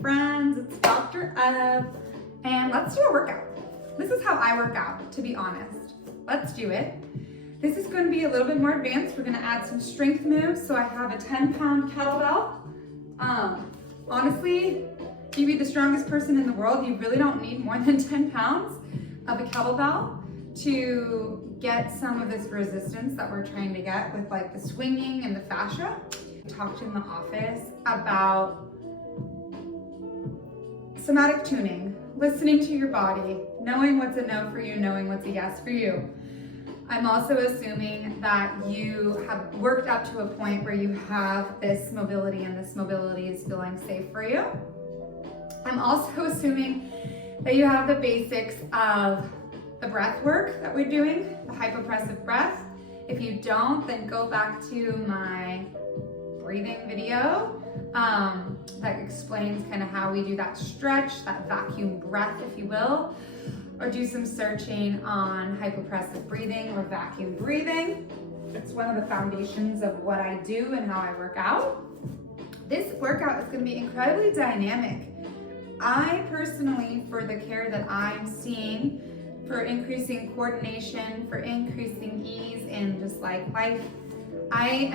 friends, it's Dr. Ev, and let's do a workout. This is how I work out, to be honest. Let's do it. This is going to be a little bit more advanced. We're going to add some strength moves. So I have a 10-pound kettlebell. Honestly, if you be the strongest person in the world, you really don't need more than 10 pounds of a kettlebell to get some of this resistance that we're trying to get with like the swinging and the fascia. I talked in the office about somatic tuning, listening to your body, knowing what's a no for you, knowing what's a yes for you. I'm also assuming that you have worked up to a point where you have this mobility and this mobility is feeling safe for you. I'm also assuming that you have the basics of the breath work that we're doing, the hypopressive breath. If you don't, then go back to my breathing video that explains kind of how we do that stretch, that vacuum breath, if you will, or do some searching on hypopressive breathing or vacuum breathing. It's one of the foundations of what I do and how I work out. This workout is going to be incredibly dynamic. I personally, for the care that I'm seeing, for increasing coordination, for increasing ease in just like life, I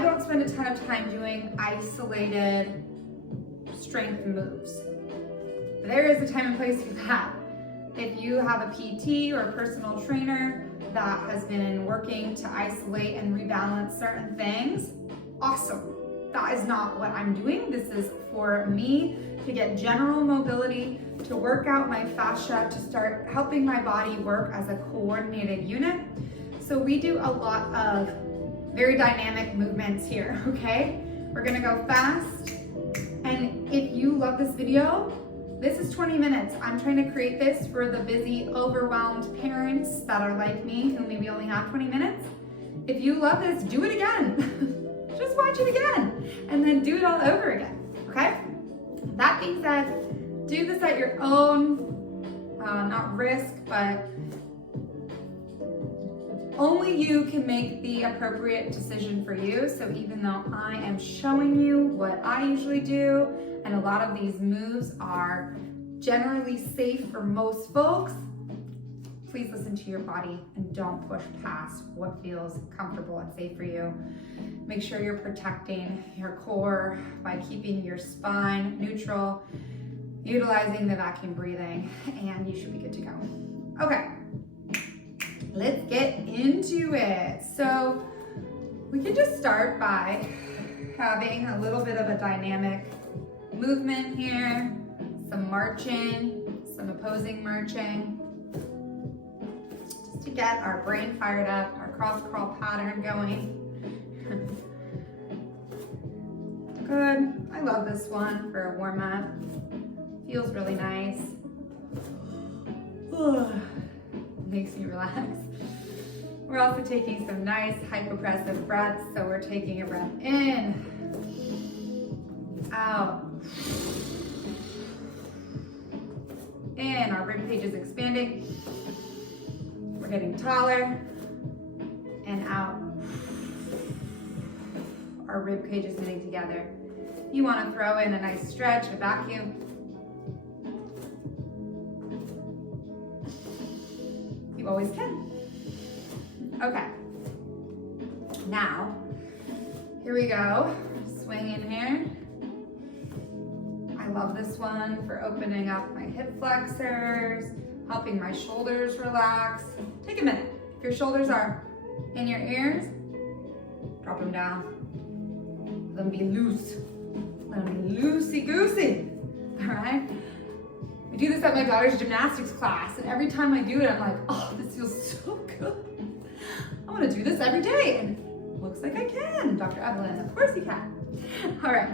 don't spend a ton of time doing isolated strength moves. There is a time and place for that. If you have a PT or a personal trainer that has been working to isolate and rebalance certain things, awesome. That is not what I'm doing. This is for me to get general mobility, to work out my fascia, to start helping my body work as a coordinated unit. So we do a lot of very dynamic movements here, okay? We're gonna go fast. And if you love this video, this is 20 minutes. I'm trying to create this for the busy, overwhelmed parents that are like me, who maybe only have 20 minutes. If you love this, do it again. Just watch it again, and then do it all over again, okay? That being said, do this at your own, not risk, but only you can make the appropriate decision for you. So even though I am showing you what I usually do, and a lot of these moves are generally safe for most folks, please listen to your body and don't push past what feels comfortable and safe for you. Make sure you're protecting your core by keeping your spine neutral, utilizing the vacuum breathing, and you should be good to go. Okay, let's get into it. So we can just start by having a little bit of a dynamic movement here, some marching, some opposing marching, just to get our brain fired up, our cross crawl pattern going. Good. I love this one for a warm up. Feels really nice. Makes me relax. We're also taking some nice hypopressive breaths. So we're taking a breath in, out, in. Our rib cage is expanding. We're getting taller, and out. Our rib cage is knitting together. You want to throw in a nice stretch, a vacuum. You always can. Okay. Now, here we go. Swing in here. I love this one for opening up my hip flexors, helping my shoulders relax. Take a minute. If your shoulders are in your ears, drop them down. Let them be loose. Let them be loosey-goosey. All right? We do this at my daughter's gymnastics class, and every time I do it, I'm like, oh, this feels so good. I want to do this every day, and looks like I can, Dr. Evelyn. Of course you can. All right.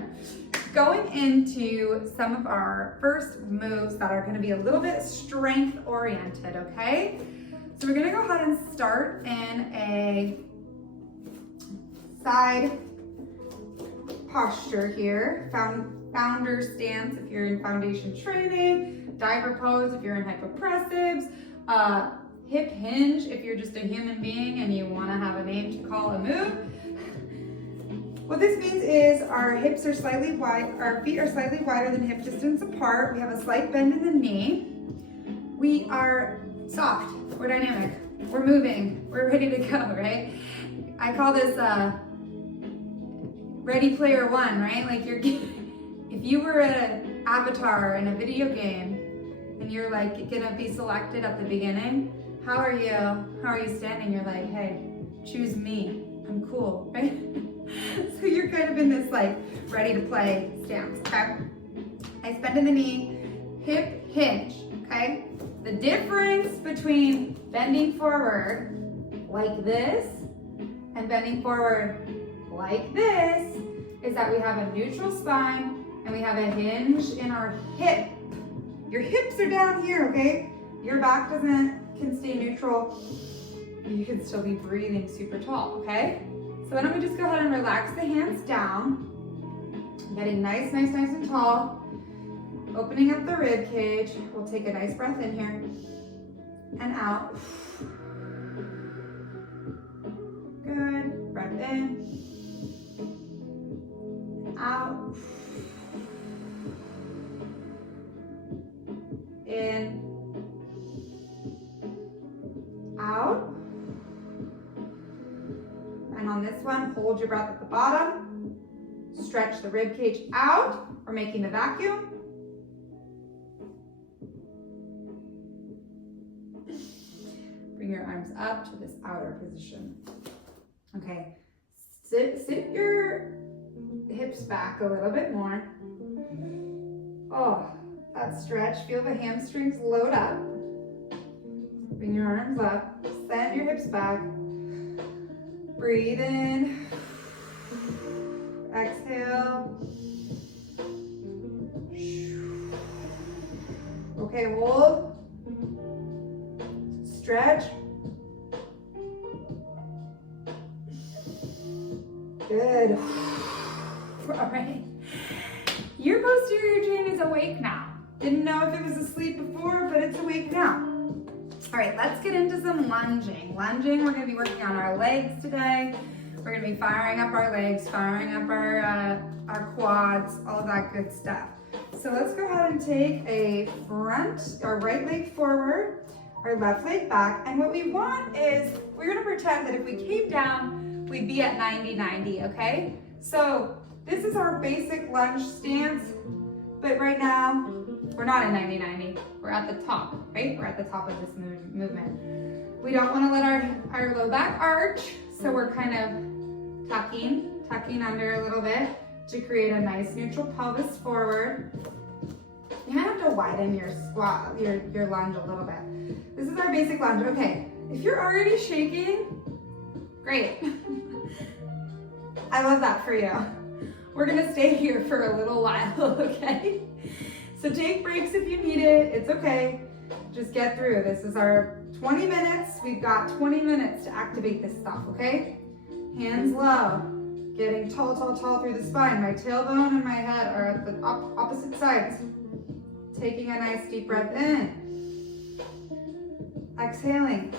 Going into some of our first moves that are going to be a little bit strength oriented, okay? So we're going to go ahead and start in a side posture here. Founder stance if you're in foundation training, diver pose if you're in hypopressives, hip hinge if you're just a human being and you want to have a name to call a move. What this means is our hips are slightly wide, our feet are slightly wider than hip distance apart. We have a slight bend in the knee. We are soft, we're dynamic, we're moving, we're ready to go, right? I call this Ready Player One, right? Like if you were an avatar in a video game and you're like gonna be selected at the beginning, how are you standing? You're like, hey, choose me, I'm cool, right? So you're kind of in this like ready to play stance, okay? Nice bend in the knee, hip hinge, okay? The difference between bending forward like this and bending forward like this is that we have a neutral spine and we have a hinge in our hip. Your hips are down here, okay? Your back can stay neutral. You can still be breathing super tall, okay? So why don't we just go ahead and relax the hands down. Getting nice and tall. Opening up the rib cage. We'll take a nice breath in here and out. Good. Breath in. Out. In. Out. And on this one, hold your breath at the bottom. Stretch the rib cage out. We're making the vacuum. Bring your arms up to this outer position. Okay, sit your hips back a little bit more. Oh, that stretch. Feel the hamstrings load up. Bring your arms up. Send your hips back. Breathe in. Exhale. Okay, hold. Stretch. Good. All right. Your posterior chain is awake now. Didn't know if it was asleep before, but it's awake now. All right, let's get into some lunging. Lunging, we're gonna be working on our legs today. We're gonna be firing up our legs, firing up our quads, all of that good stuff. So let's go ahead and take our right leg forward, our left leg back. And what we want is, we're gonna pretend that if we came down, we'd be at 90-90, okay? So this is our basic lunge stance, but right now, we're not at 90-90, we're at the top, right? We're at the top of this movement. We don't wanna let our low back arch, so we're kind of tucking under a little bit to create a nice neutral pelvis forward. You might have to widen your squat, your lunge a little bit. This is our basic lunge. Okay, if you're already shaking, great. I love that for you. We're gonna stay here for a little while, okay? So take breaks if you need it, it's okay. Just get through. This is our 20 minutes. We've got 20 minutes to activate this stuff, okay? Hands low, getting tall through the spine. My tailbone and my head are at the opposite sides. Taking a nice deep breath in. Exhaling.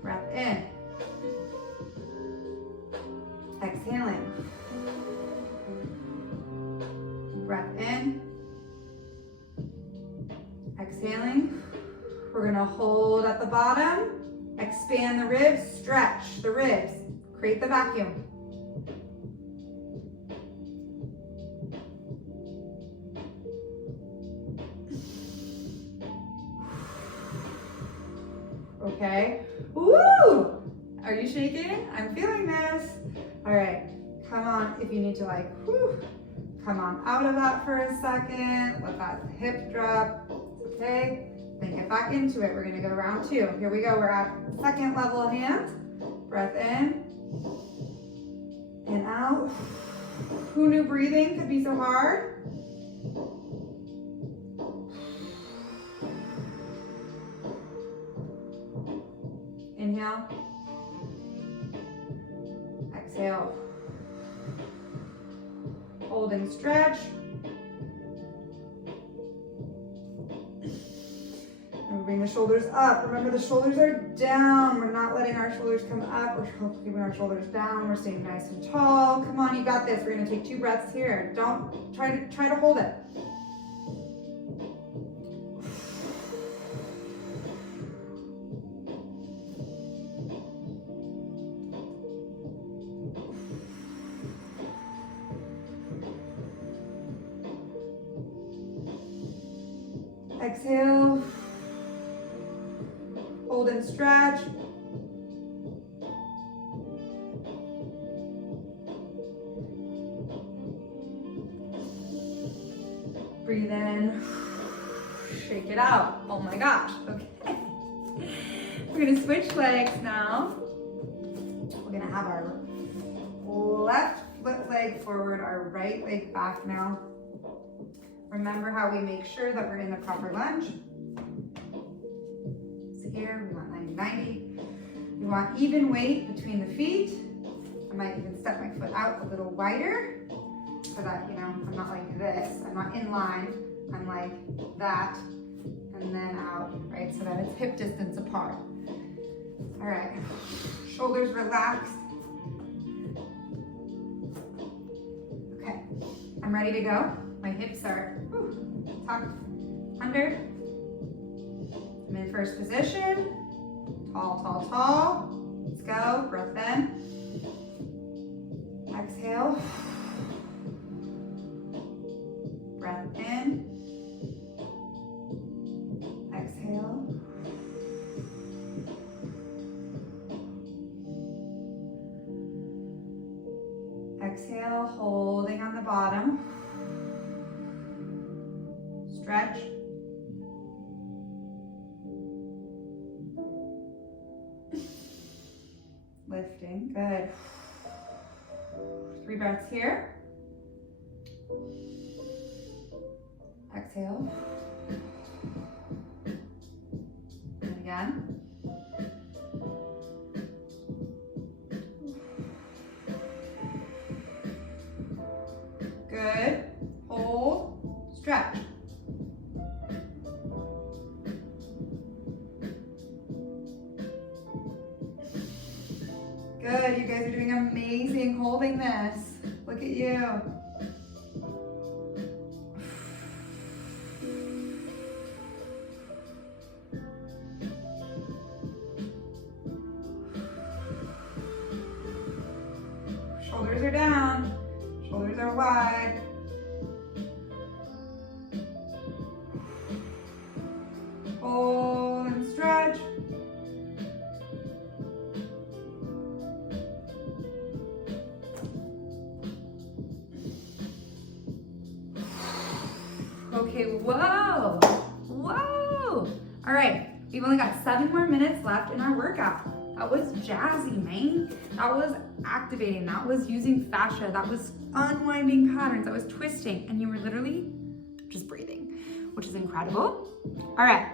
Breath in. Exhaling. Breath in. Exhaling. We're gonna hold at the bottom. Expand the ribs, stretch the ribs. Create the vacuum. Okay. Woo! Are you shaking? I'm feeling this. All right, come on if you need to come on out of that for a second. Let that hip drop, okay? Then get back into it. We're gonna go round two. Here we go, we're at second level hands. Breath in and out. Who knew breathing could be so hard? Inhale. Exhale. Hold and stretch. And bring bring the shoulders up. Remember, the shoulders are down. We're not letting our shoulders come up. We're keeping our shoulders down. We're staying nice and tall. Come on, you got this. We're gonna take 2 breaths here. Don't try to hold it. Exhale, hold and stretch. Breathe in, shake it out. Oh my gosh, okay. We're gonna switch legs now. We're gonna have our left foot leg forward, our right leg back now. Remember how we make sure that we're in the proper lunge. So here, we want 90-90. We want even weight between the feet. I might even step my foot out a little wider so that, you know, I'm not like this. I'm not in line. I'm like that, and then out, right? So that it's hip distance apart. All right, shoulders relaxed. Okay, I'm ready to go. My hips are tucked under. I'm in first position. Tall, tall, tall. Let's go. Breath in. Exhale. Breath in. Exhale. Exhale, holding on the bottom. Stretch. Lifting, good. 3 breaths here. Exhale. And again. Good. Hold. Stretch. Good, you guys are doing amazing holding this. Look at you. Shoulders are down, shoulders are wide. Hold and stretch. Okay, whoa, whoa. All right, we've only got 7 more minutes left in our workout. That was jazzy, man. That was activating. That was using fascia. That was unwinding patterns. That was twisting. And you were literally just breathing, which is incredible. All right.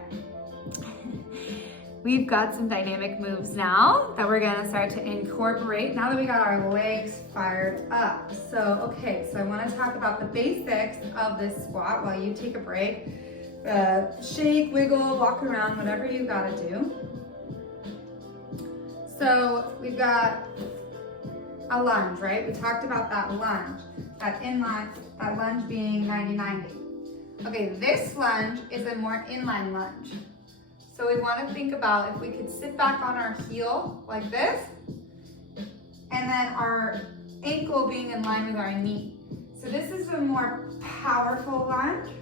We've got some dynamic moves now that we're gonna start to incorporate now that we got our legs fired up. So, okay, so I wanna talk about the basics of this squat while you take a break. Shake, wiggle, walk around, whatever you gotta do. So we've got a lunge, right? We talked about that lunge, that inline, that lunge being 90-90. Okay, this lunge is a more inline lunge. So we want to think about if we could sit back on our heel like this, and then our ankle being in line with our knee. So this is a more powerful lunge.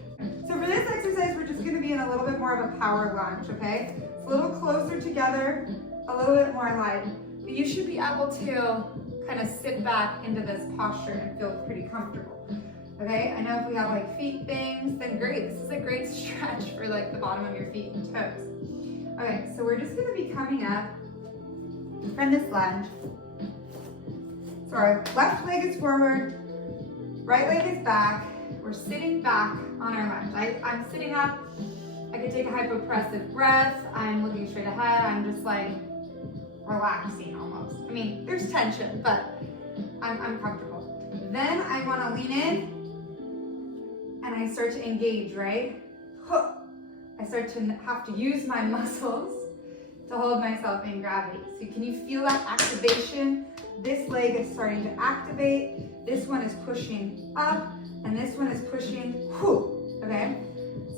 So for this exercise, we're just going to be in a little bit more of a power lunge, okay? It's a little closer together, a little bit more aligned. But you should be able to kind of sit back into this posture and feel pretty comfortable. Okay, I know if we have like feet things, then great. This is a great stretch for like the bottom of your feet and toes. Okay, so we're just gonna be coming up from this lunge. So our left leg is forward, right leg is back. We're sitting back on our lunge. I'm sitting up. I could take a hypopressive breath. I'm looking straight ahead. I'm just like relaxing almost. I mean, there's tension, but I'm comfortable. Then I wanna lean in and I start to engage, right? I start to have to use my muscles to hold myself in gravity. So can you feel that activation? This leg is starting to activate. This one is pushing up, and this one is pushing, whew, okay?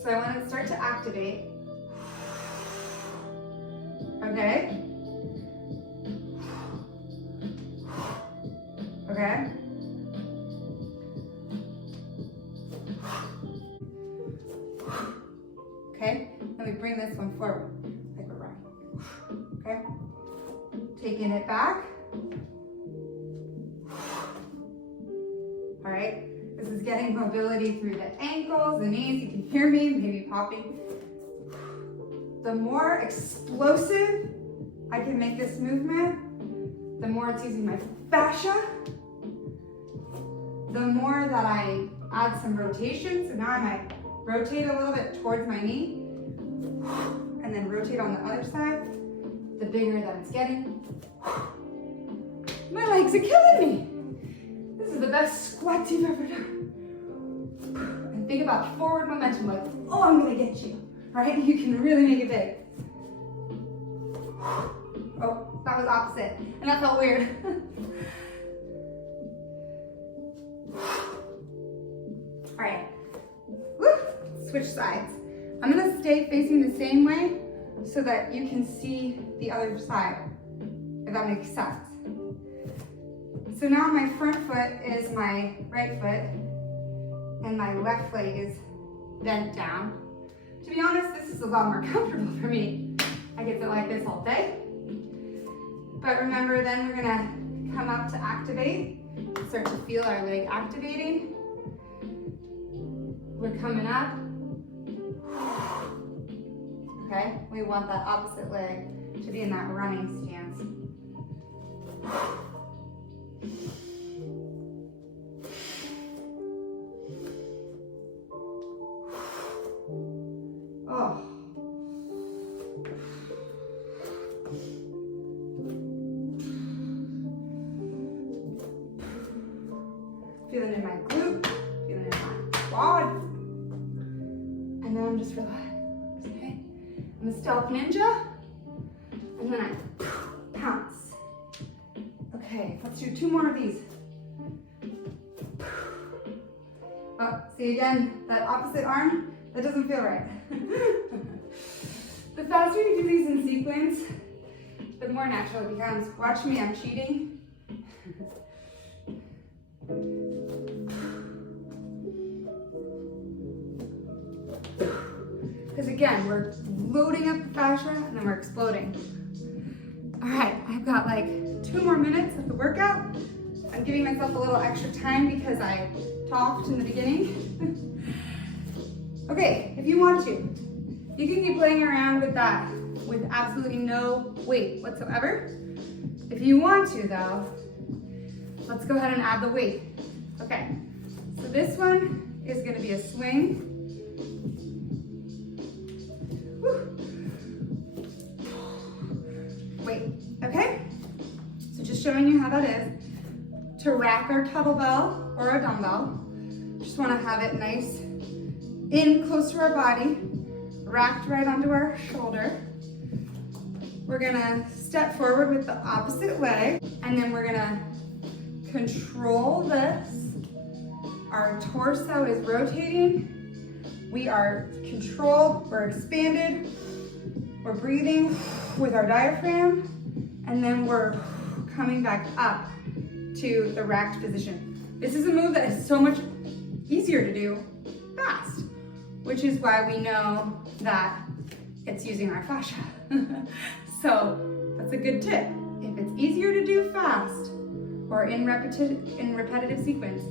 So I want to start to activate. Okay? Okay? Okay? Then we bring this one forward, like we're running. Okay? Taking it back. All right? This is getting mobility through the ankles, the knees. You can hear me, maybe popping. The more explosive I can make this movement, the more it's using my fascia, the more that I add some rotation. So now I might rotate a little bit towards my knee and then rotate on the other side, the bigger that it's getting. My legs are killing me. This is the best squats you've ever done. And think about forward momentum, like, oh, I'm gonna get you, right? You can really make it big. Oh, that was opposite, and that felt weird. All right, woo. Switch sides. I'm gonna stay facing the same way so that you can see the other side, if that makes sense. So now my front foot is my right foot, and my left leg is bent down. To be honest, this is a lot more comfortable for me. I get to like this all day. But remember, then we're gonna come up to activate, start to feel our leg activating. We're coming up. Okay, we want that opposite leg to be in that running stance. Oh. Feeling in my glute, feeling in my quad. And then I'm just relaxed, okay? I'm a stealth ninja. And then I pounce. Okay, let's do 2 more of these. Oh, see again, that opposite arm, that doesn't feel right. The faster you do these in sequence, the more natural it becomes. Watch me, I'm cheating. Because again, we're loading up the fascia and then we're exploding. All right, I've got like 2 more minutes of the workout. I'm giving myself a little extra time because I talked in the beginning. Okay, if you want to, you can keep playing around with that with absolutely no weight whatsoever. If you want to though, let's go ahead and add the weight. Okay, so this one is gonna be a swing. Wait, okay? So just showing you how that is. To rack our kettlebell or a dumbbell, just wanna have it nice in close to our body, racked right onto our shoulder. We're gonna step forward with the opposite leg, and then we're gonna control this. Our torso is rotating. We are controlled, we're expanded. We're breathing with our diaphragm, and then we're coming back up to the racked position. This is a move that is so much easier to do fast, which is why we know that it's using our fascia. So that's a good tip. If it's easier to do fast or in repetitive sequence,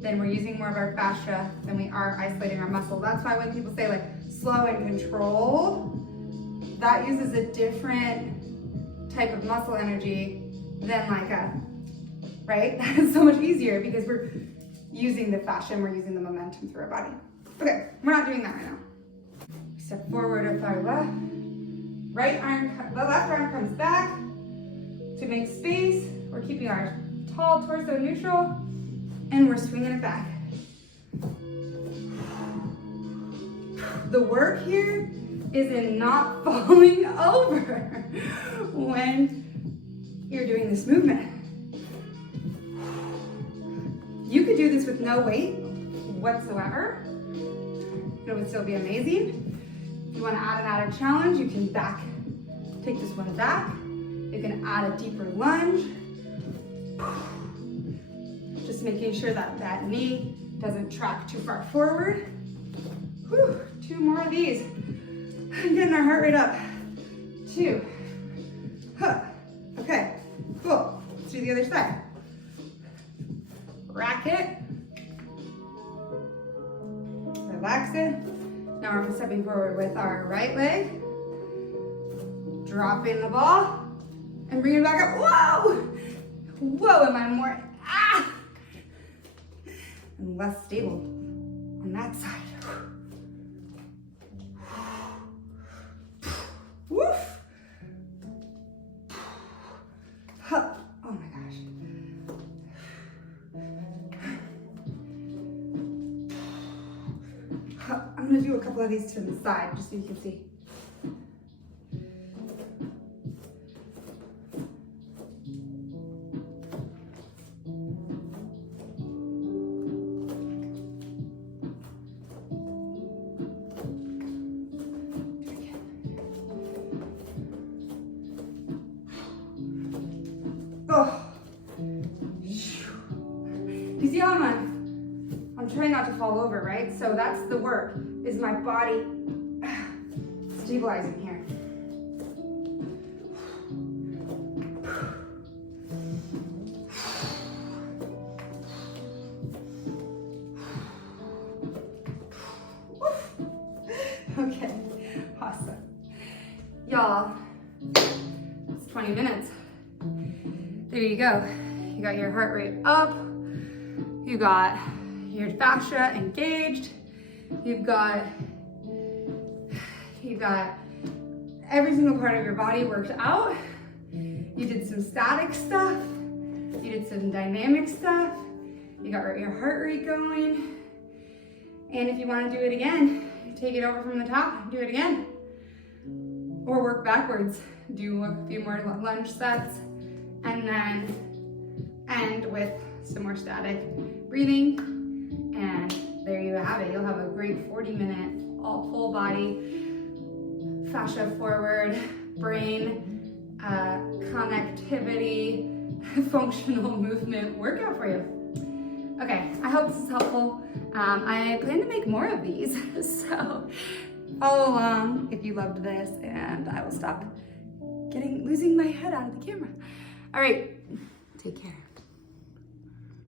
then we're using more of our fascia than we are isolating our muscle. That's why when people say like slow and controlled, that uses a different type of muscle energy than like right? That is so much easier because we're using the fascia and we're using the momentum through our body. Okay, we're not doing that right now. Step forward with our left. Right arm, the left arm comes back to make space. We're keeping our tall torso neutral and we're swinging it back. The work here is in not falling over when you're doing this movement. You could do this with no weight whatsoever. It would still be amazing. If you want to add an added challenge, you can take this one back. You can add a deeper lunge. Just making sure that that knee doesn't track too far forward. Whew, 2 more of these. Getting our heart rate up. 2. Huh. Okay, cool. Let's do the other side. Rack it. Relax it. Now we're stepping forward with our right leg. Dropping the ball and bring it back up. Whoa! Whoa, am I more and less stable on that side. Woof! Huh. Oh my gosh. Huh. I'm gonna do a couple of these to the side just so you can see. Oh. Do you see how I'm trying not to fall over, right? So that's the work, is my body stabilizing here. Okay, awesome. Y'all, it's 20 minutes. There you go. You got your heart rate up. You got your fascia engaged. You've got every single part of your body worked out. You did some static stuff. You did some dynamic stuff. You got your heart rate going. And if you want to do it again, take it over from the top, do it again. Or work backwards. Do a few more lunge sets and then end with some more static breathing. And there you have it. You'll have a great 40-minute all full body fascia forward, brain connectivity, functional movement workout for you. Okay, I hope this is helpful. I plan to make more of these, so follow along if you loved this, and I will stop losing my head out of the camera. All right, take care.